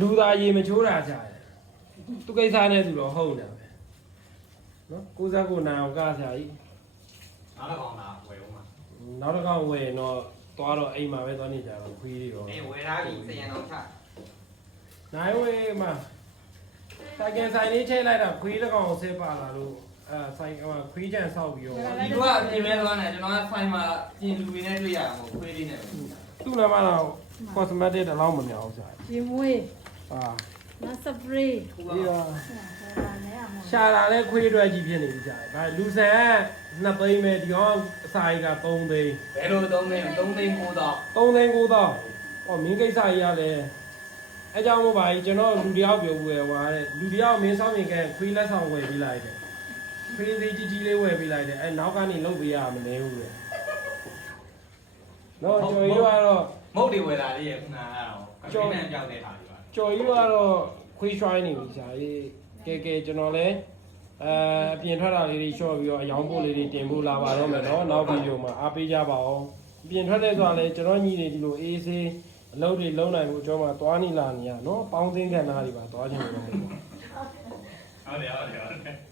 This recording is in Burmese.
လူသားရေမချိုးတာကြတယ်သူကိစ္စနဲ့သူတော့ဟုတ်တယ်နော်ကိုစားကိုနာအောင်ကားဆရာကြီးနောက်တော့ကောင်းတာဝယ်ဦးမှာ နောက်တစ်ခေါက်ဝယ်တော့သွားတော့အိမ်မှာပဲသွားနေကြတော့ခွေးတွေရော ဝယ်ထားပြီစရံတော့ချ နိုင်ဝယ်မှာဆိုင်ကဆိုင်လေးချိန်လိုက်တာခွေးတစ်ကောင်ဆဲပါလာလို့ဆိုင်ကခွေးချန်ဆောက်ပြီးတော့ ဒီတော့အပြင်မဲသွားနေကျွန်တော်ကဆိုင်မှာပြင်လူတွေနဲ့တွေ့ရမှာခွေးလေးနဲ့ သူ့လည်းမတော့ cosmetic တလောက်မမြောက်စား ရေမွေး ဟာ နတ်စပရေး ဒီတော့ ဒါနဲ့အမ ရှာလာလဲခွေးတွေကြီးဖြစ်နေကြတယ်ဒါလူဆန်2သိန်းပဲဒီကောင်အစာကြီးက3သိန်း ဘယ်လို3သိန်း9တော့ 3သိန်း9တော့ဟောမင်းကိစ္စကြီးရလဲအဲကြောင့်မို့ပါကြီးကျွန်တော်လူတယောက်ပြောဝယ်သွားတဲ့လူတယောက်မင်းဆောင်ရင်ကခွေးလက်ဆောင်ဝယ်ပေးလိုက်တယ်ခွေးသေးကြီးကြီးလေးဝယ်ပေးလိုက်တယ်အဲနောက်ကနေလုတ်ပေးရမလဲဘူးလေနော်ကျော်ကြီးကတော့ မုတ်တွေဝယ်လာလေးရခုနကတော့ကျော်နဲ့ကြောက်နေတာဒီပါ ကျော်ကြီးကတော့ခွေးရွှိုင်းနေပြီဇာရေးကဲကျွန်တော်လည်းအပြင်ထွက်တာလေးတွေရှော့ပြီးတော့အယောင်ပို့လေးတွေတင်ဖို့လာပါတော့မယ်နော်နောက်ဗီဒီယိုမှာအားပေးကြပါအောင်အပြင်ထွက်တဲ့ဆိုတာလည်းကျွန်တော်ညီတွေဒီလိုအေးဆေးအလုပ်တွေလုံးနိုင်မှုကျွန်တော်မှသွားနေလာနေရနော်ပေါင်းသင်းကဏ္ဍတွေပါသွားချင်တယ်ဟုတ်တယ်